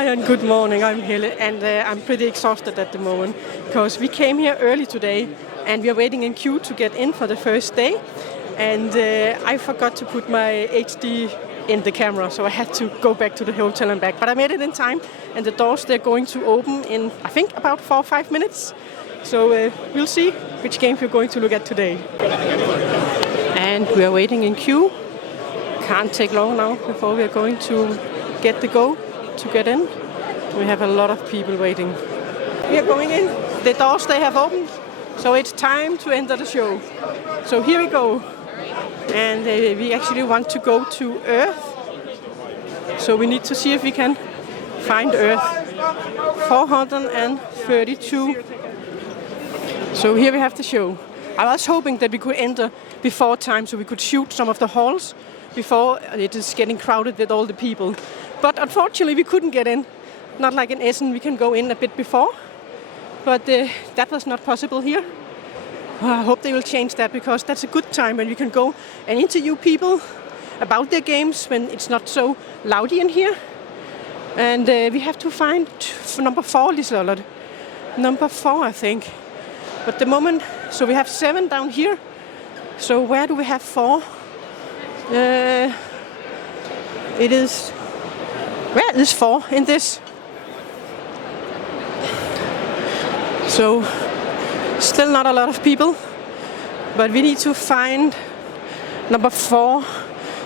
Hi and good morning, I'm Helle, and I'm pretty exhausted at the moment because we came here early today and we are waiting in queue to get in for the first day, and I forgot to put my HD in the camera, so I had to go back to the hotel and back. But I made it in time, and the doors they're going to open in, I think, about 4 or 5 minutes. So we'll see which game we're going to look at today. And we are waiting in queue. Can't take long now before we are going to get the go to get in. We have a lot of people waiting. We are going in. The doors they have opened, so it's time to enter the show. So here we go. And we actually want to go to Earth. So we need to see if we can find Earth. 432. So here we have the show. I was hoping that we could enter before time so we could shoot some of the halls before it is getting crowded with all the people. But unfortunately we couldn't get in. Not like in Essen, we can go in a bit before. But that was not possible here. I hope they will change that, because that's a good time when we can go and interview people about their games when it's not so loudy in here. And we have to find number 4, Liselotte. Number 4, I think. But the moment, so we have 7 down here. So where do we have 4? It is, where is 4 in this? So still not a lot of people, but we need to find number 4.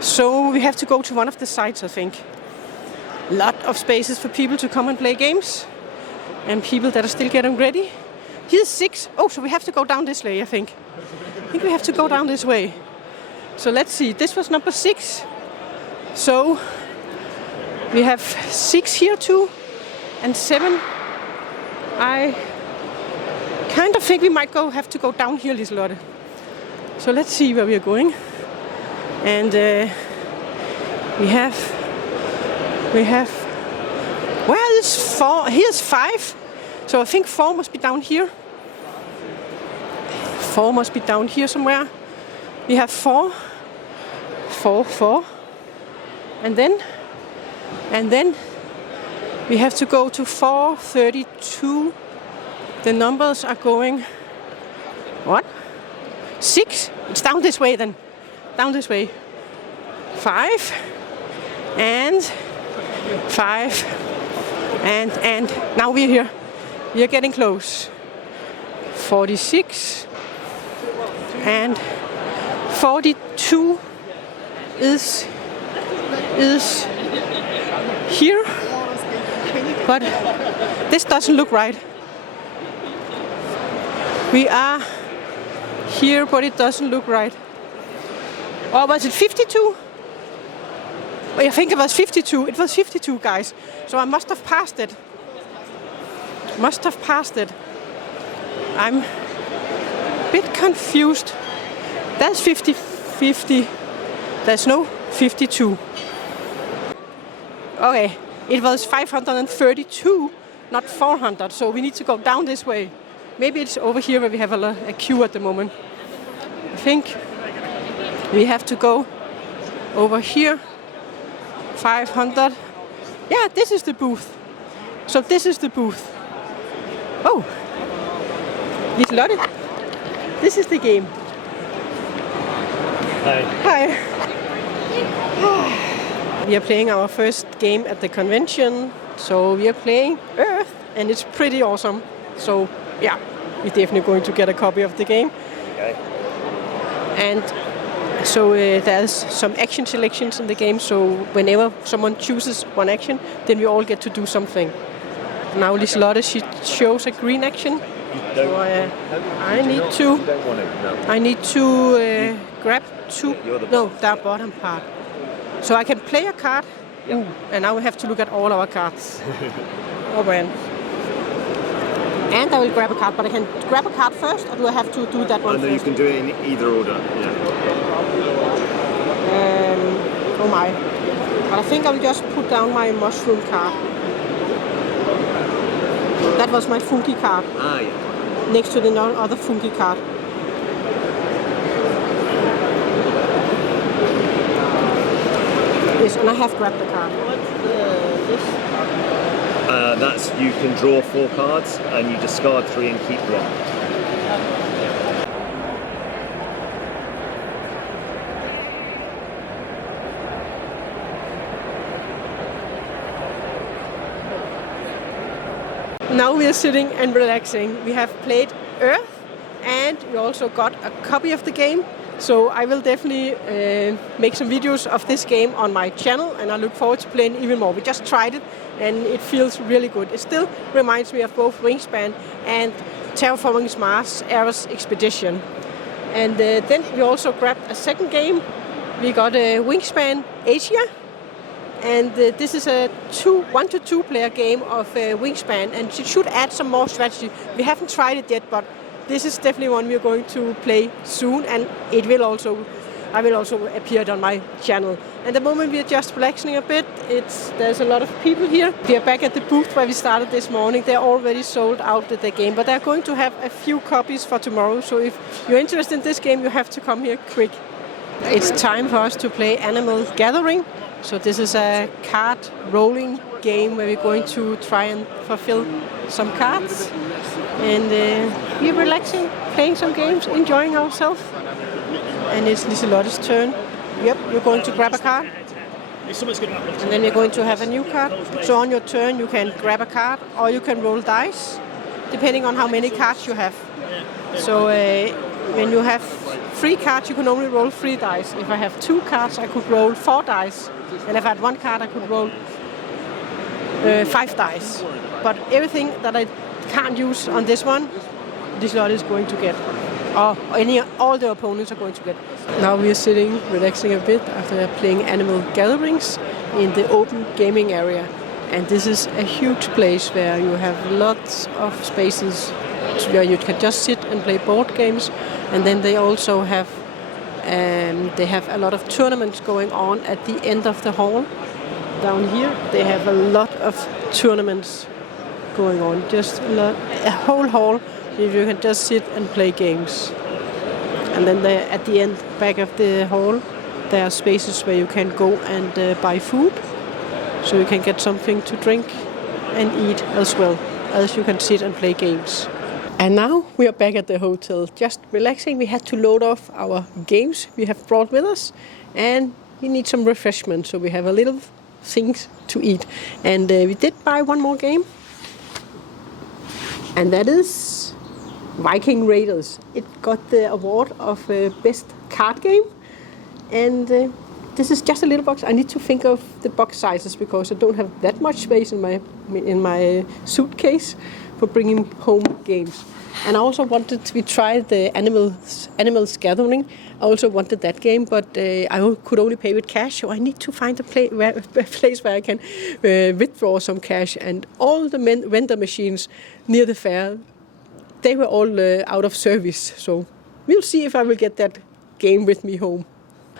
So we have to go to one of the sites, I think. Lot of spaces for people to come and play games, and people that are still getting ready. Here's 6. Oh, so we have to go down this way, I think. I think we have to go down this way. So let's see. This was number 6. So we have 6 here too, and 7. I kind of think we might have to go down here, Liselotte. So let's see where we are going. And we have. Where is 4? Here's 5. So I think 4 must be down here. 4 must be down here somewhere. We have 4. 4. And then we have to go to 432. The numbers are going, what? 6? It's down this way then. Down this way. 5. And 5. And now we're here. We are getting close. 46. And 42 is here. But this doesn't look right. We are here, but it doesn't look right. Or was it 52? I think it was 52. It was 52, guys. So I must have passed it. I'm a bit confused. That's 50. There's no 52. Okay, it was 532, not 400. So we need to go down this way. Maybe it's over here where we have a queue at the moment. I think we have to go over here. 500. Yeah, this is the booth. So this is the booth. Oh, Liselotte, this is the game. Hi. We are playing our first game at the convention. So we are playing Earth, and it's pretty awesome. So yeah, we're definitely going to get a copy of the game. Okay. And so there's some action selections in the game. So whenever someone chooses one action, then we all get to do something. Now Liselotte, she shows a green action. So I need to grab 2. No, that bottom part. So I can play a card. Ooh, and now we have to look at all our cards. Oh man. And I will grab a card, but I can grab a card first, or do I have to do that one first? You can do it in either order, yeah. Oh my. But I think I will just put down my mushroom card. That was my funky card. Ah, yeah. Next to the other funky card. Yes, and I have grabbed the card. What's this? That's you can draw 4 cards and you discard 3 and keep 1. Now we are sitting and relaxing. We have played Earth and we also got a copy of the game. So I will definitely make some videos of this game on my channel and I look forward to playing even more. We just tried it and it feels really good. It still reminds me of both Wingspan and Terraforming Mars Ares Expedition. And then we also grabbed a second game. We got a Wingspan Asia. And this is a 1 to 2 player game of Wingspan and it should add some more strategy. We haven't tried it yet, but this is definitely one we're going to play soon and I will also appear on my channel. At the moment we are just relaxing a bit. There's a lot of people here. We are back at the booth where we started this morning. They're already sold out with the game, but they're going to have a few copies for tomorrow. So if you're interested in this game, you have to come here quick. It's time for us to play Animal Gathering. So this is a card rolling game where we're going to try and fulfill some cards. And we're relaxing, playing some games, enjoying ourselves. And it's Liselotte's turn. Yep, you're going to grab a card. And then we're going to have a new card. So on your turn you can grab a card or you can roll dice, depending on how many cards you have. So when you have 3 cards, you can only roll 3 dice. If I have 2 cards, I could roll 4 dice. And if I had 1 card, I could roll 5 dice. But everything that I can't use on this one, this lot is going to get. Or all the opponents are going to get. Now we are sitting, relaxing a bit after playing Animal Gatherings in the open gaming area. And this is a huge place where you have lots of spaces where you can just sit and play board games. And then they also have a lot of tournaments going on at the end of the hall. Down here they have a lot of tournaments going on, just a whole hall where you can just sit and play games. And then at the end, back of the hall, there are spaces where you can go and buy food, so you can get something to drink and eat as well as you can sit and play games. And now we are back at the hotel, just relaxing. We had to load off our games we have brought with us, and we need some refreshment, so we have a little things to eat. And we did buy one more game, and that is Viking Raiders. It got the award of best card game, and this is just a little box. I need to think of the box sizes because I don't have that much space in my suitcase for bringing home games. And I also we tried the Animals Gathering. I also wanted that game, but I could only pay with cash, so I need to find a place where I can withdraw some cash. And all the vendor machines near the fair, they were all out of service. So we'll see if I will get that game with me home.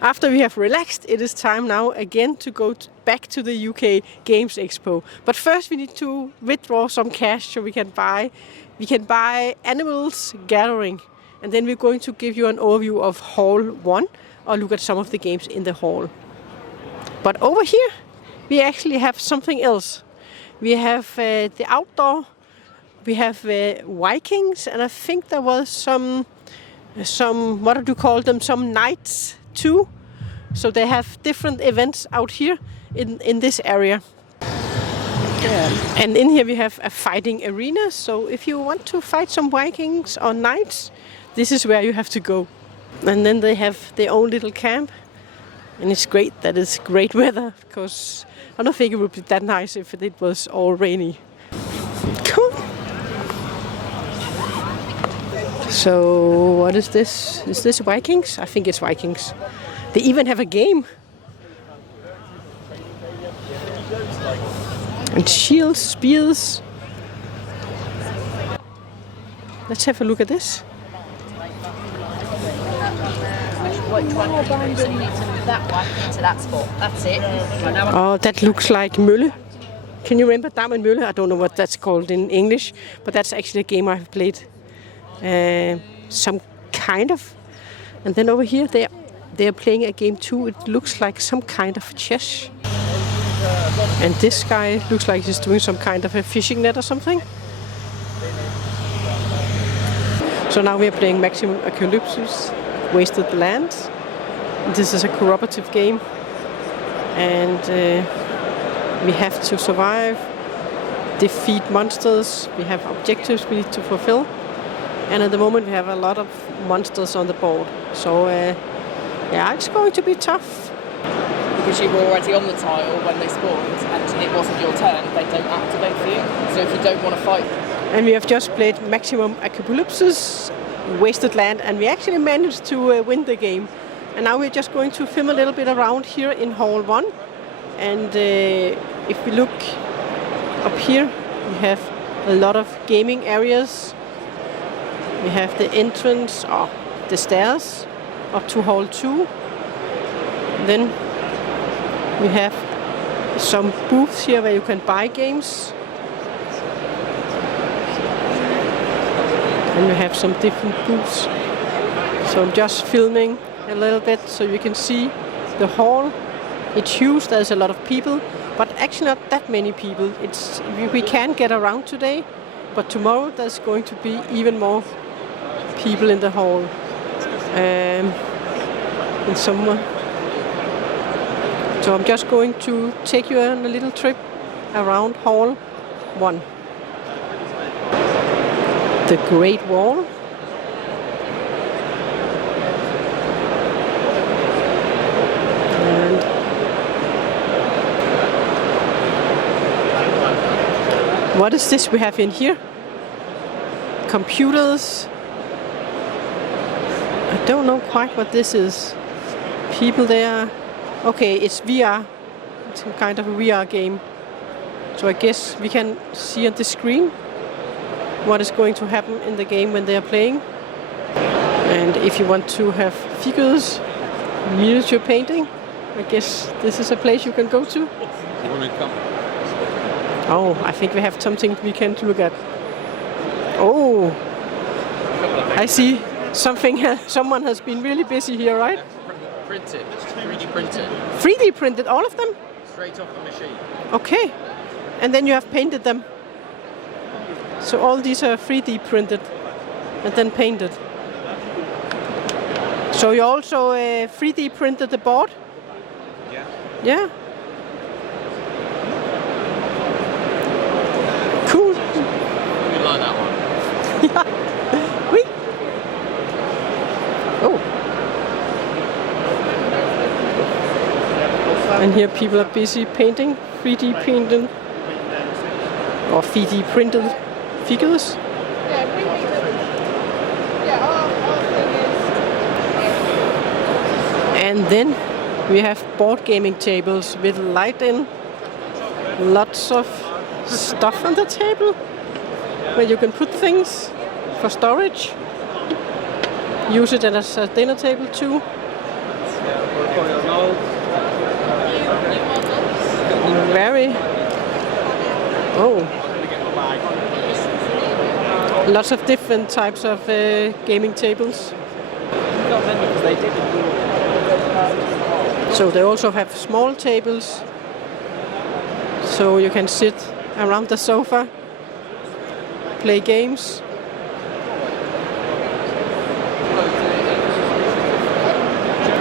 After we have relaxed, it is time now again to go back to the UK Games Expo. But first we need to withdraw some cash so we can buy Animals Gathering. And then we're going to give you an overview of Hall 1 or look at some of the games in the hall. But over here we actually have something else. We have the outdoor, we have Vikings, and I think there was some what do you call them, some nights too. So they have different events out here in this area. Yeah. And in here we have a fighting arena. So if you want to fight some Vikings or knights, this is where you have to go. And then they have their own little camp. And it's great that it's great weather, because I don't think it would be that nice if it was all rainy. Cool. So what is this? Is this Vikings? I think it's Vikings. They even have a game. And shields, spears. Let's have a look at this. Which one do you need to move that one into that spot? That's it. Oh, that looks like Mølle. Can you remember Dam and Mølle? I don't know what that's called in English, but that's actually a game I've played. Some kind of. And then over here they are playing a game too. It looks like some kind of chess. And this guy looks like he's doing some kind of a fishing net or something. So now we are playing Maximum Apocalypse, Wasted Lands. This is a cooperative game, and we have to survive, defeat monsters. We have objectives we need to fulfill, and at the moment we have a lot of monsters on the board. So yeah, it's going to be tough. Because you were already on the tile when they spawned and it wasn't your turn, they don't activate for you. So if you don't want to fight. And we have just played Maximum Apocalypse, Wasted Land, and we actually managed to win the game. And now we're just going to film a little bit around here in Hall 1. And if we look up here, we have a lot of gaming areas. We have the entrance, or the stairs, up to Hall 2. Then we have some booths here where you can buy games. And we have some different booths. So I'm just filming a little bit so you can see the hall. It's huge, there's a lot of people, but actually not that many people. We can get around today, but tomorrow there's going to be even more people in the hall. And someone. So I'm just going to take you on a little trip around Hall 1. The Great Wall. And what is this we have in here? Computers. I don't know quite what this is. People there. Okay, it's VR. It's some kind of a VR game. So I guess we can see on the screen what is going to happen in the game when they are playing. And if you want to have figures, miniature painting, I guess this is a place you can go to. Oh, I think we have something we can look at. Oh, I see something. Someone has been really busy here, right? Printed, 3D printed. 3D printed, all of them? Straight off the machine. Okay, and then you have painted them. So all these are 3D printed and then painted. So you also 3D printed the board? Yeah. Yeah? Cool. You like that one? Yeah. Oui. Oh. And here people are busy painting, 3D painted or 3D printed figures. And then we have board gaming tables with light in, lots of stuff on the table where you can put things for storage. Use it as a dinner table too. Very. Oh. Lots of different types of gaming tables. So they also have small tables, so you can sit around the sofa, play games.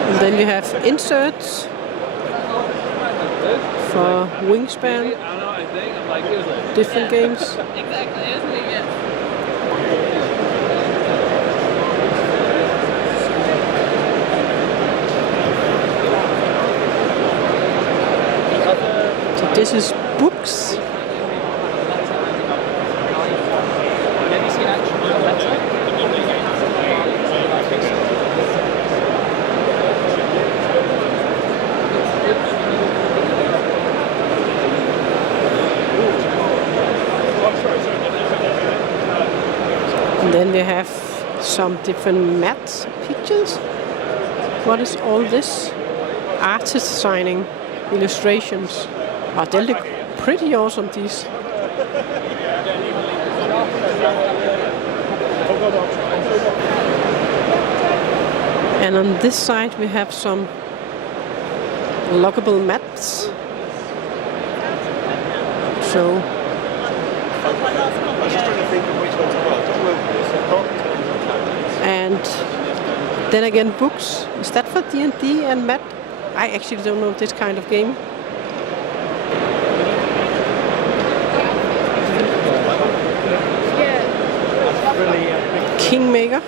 And then we have inserts for Wingspan, different games. So this is books. And then we have some different matte pictures. What is all this? Artist signing, illustrations. Oh, they look pretty awesome, these. And on this side we have some lockable maps. So, and then again, books. Is that for D&D and Matt? I actually don't know this kind of game. Kingmaker.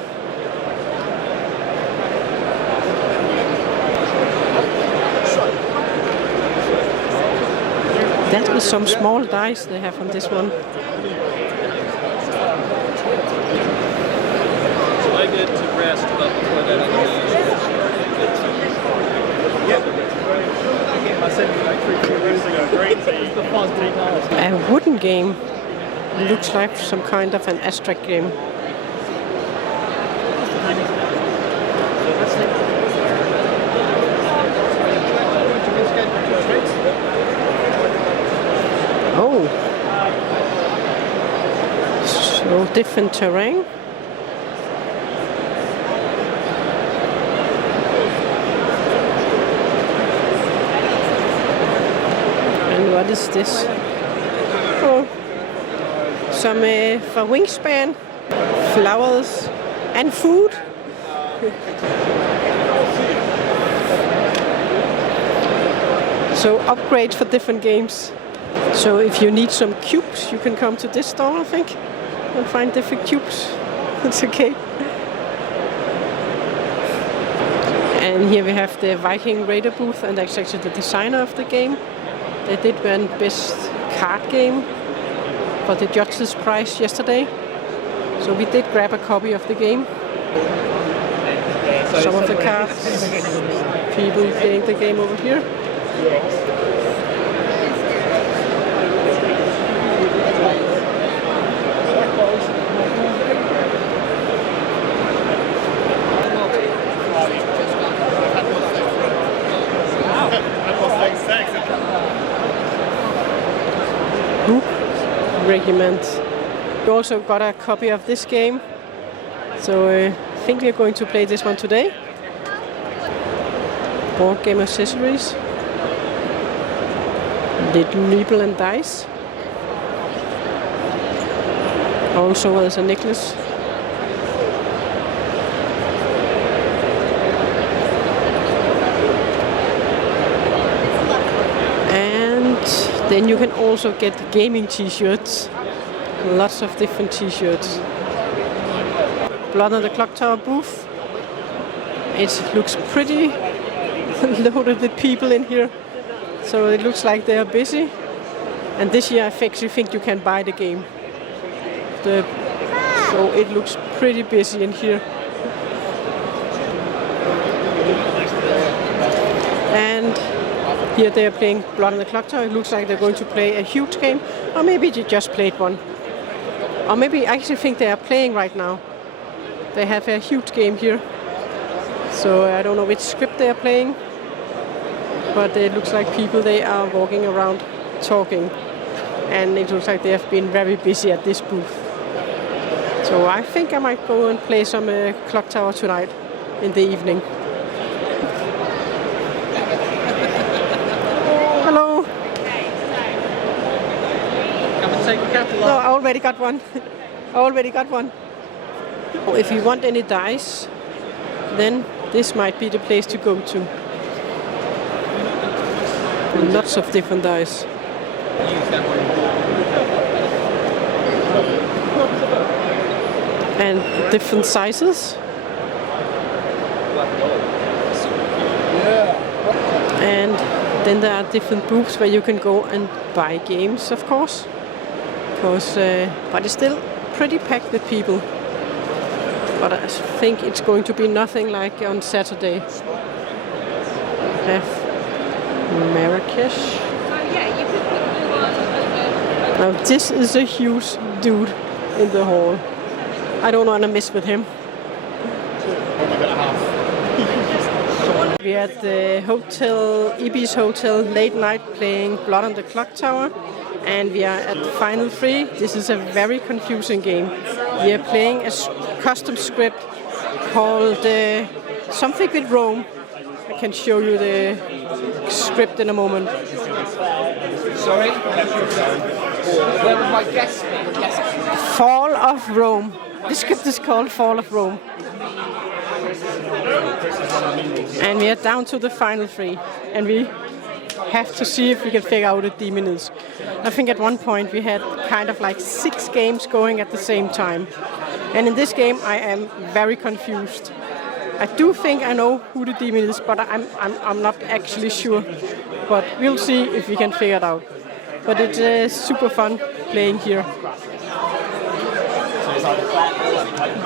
That is some small dice they have on this one. I get to rest, but before that A wooden game. Looks like some kind of an abstract game. Oh, so different terrain. And what is this? Oh, some for Wingspan, flowers and food. So upgrades for different games. So if you need some cubes, you can come to this store, I think, and find different cubes. It's okay. And here we have the Viking Raider booth, and that's actually the designer of the game. They did win best card game for the judges' prize yesterday. So we did grab a copy of the game. Some of the cards, people playing the game over here. Regiment. We also got a copy of this game, so I think we're going to play this one today. Board game accessories, little nibble and dice. Also as a necklace. Then you can also get gaming t-shirts, lots of different t-shirts. Blood on the Clock Tower booth. It looks pretty loaded with people in here, so it looks like they are busy. And this year I actually think you can buy the game. So it looks pretty busy in here. And here they are playing Blood on the Clock Tower. It looks like they're going to play a huge game. Or maybe they just played one. Or maybe I actually think they are playing right now. They have a huge game here. So I don't know which script they are playing. But it looks like people, they are walking around talking. And it looks like they have been very busy at this booth. So I think I might go and play some Clock Tower tonight in the evening. No, I already got one. If you want any dice, then this might be the place to go to. Lots of different dice. And different sizes. And then there are different booths where you can go and buy games, of course. But it's still pretty packed with people. But I think it's going to be nothing like on Saturday. Have Marrakesh. Now this is a huge dude in the hall. I don't want to mess with him. We're at the hotel, Ibis Hotel, late night playing Blood on the Clock Tower. And we are at Final 3. This is a very confusing game. We are playing a custom script called something with Rome. I can show you the script in a moment. Sorry? Where would my guess be? Yes. Fall of Rome. This script is called Fall of Rome. And we are down to the final 3. And we have to see if we can figure out what a demon is. I think at one point we had kind of like 6 games going at the same time. And in this game I am very confused. I do think I know who the demon is, but I'm not actually sure. But we'll see if we can figure it out. But it's super fun playing here.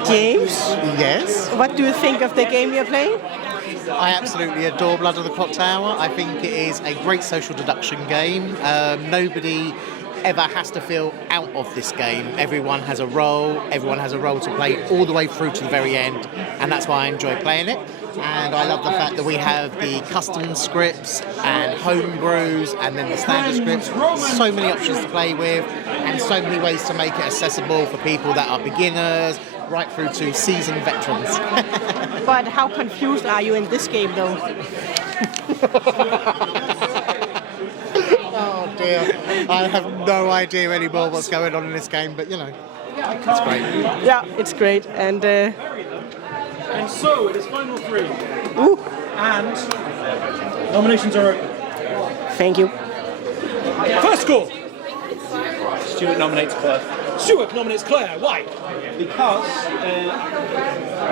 James? Yes? What do you think of the game we are playing? I absolutely adore Blood of the Clock Tower. I think it is a great social deduction game. Nobody ever has to feel out of this game. Everyone has a role to play all the way through to the very end, and that's why I enjoy playing it. And I love the fact that we have the custom scripts and home brews and then the standard scripts. So many options to play with and so many ways to make it accessible for people that are beginners right through to seasoned veterans. But how confused are you in this game though? Oh dear, I have no idea anymore what's going on in this game, but you know, it's great. Yeah, it's great. And so it is final 3. ooh, And nominations are open. thank you. First score. Stuart nominates Claire. Stuart nominates Claire. Why? Because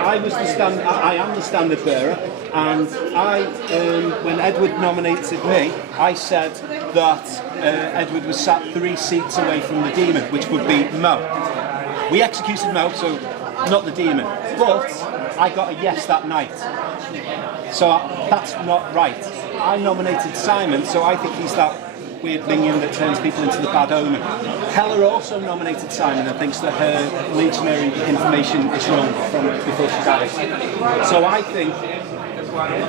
I am the standard bearer, and when Edward nominated me, I said that Edward was sat 3 seats away from the demon, which would be Mo. We executed Mo, so not the demon, but I got a yes that night, so that's not right. I nominated Simon, so I think he's that weird minion that turns people into the bad omen. Hella also nominated Simon and thinks that her legionary information is wrong from before she dies. So I think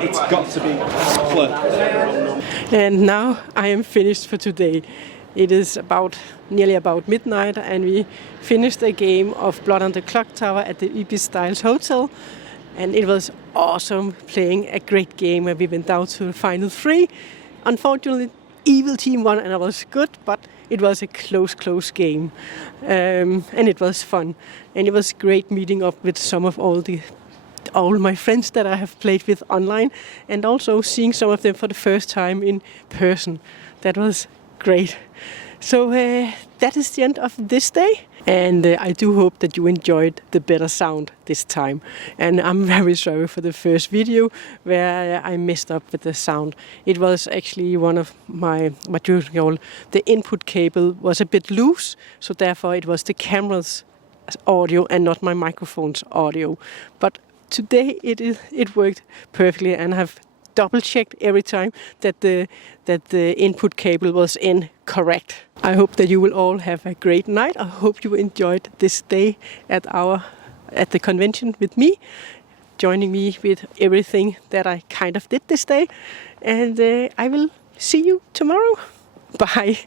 it's got to be Claire. And now I am finished for today. It is nearly about midnight, and we finished a game of Blood on the Clock Tower at the Ibis Styles Hotel. And it was awesome playing a great game where we went down to the final 3. Unfortunately, Evil Team won and it was good, but it was a close game. And it was fun. And it was great meeting up with some of all my friends that I have played with online, and also seeing some of them for the first time in person. That was great. So that is the end of this day. And I do hope that you enjoyed the better sound this time. And I'm very sorry for the first video where I messed up with the sound. It was actually one of the input cable was a bit loose, so therefore it was the camera's audio and not my microphone's audio. But today it worked perfectly, and I have double-checked every time that the input cable was in correct. I hope that you will all have a great night. I hope you enjoyed this day at the convention with me, joining me with everything that I kind of did this day. And I will see you tomorrow. Bye.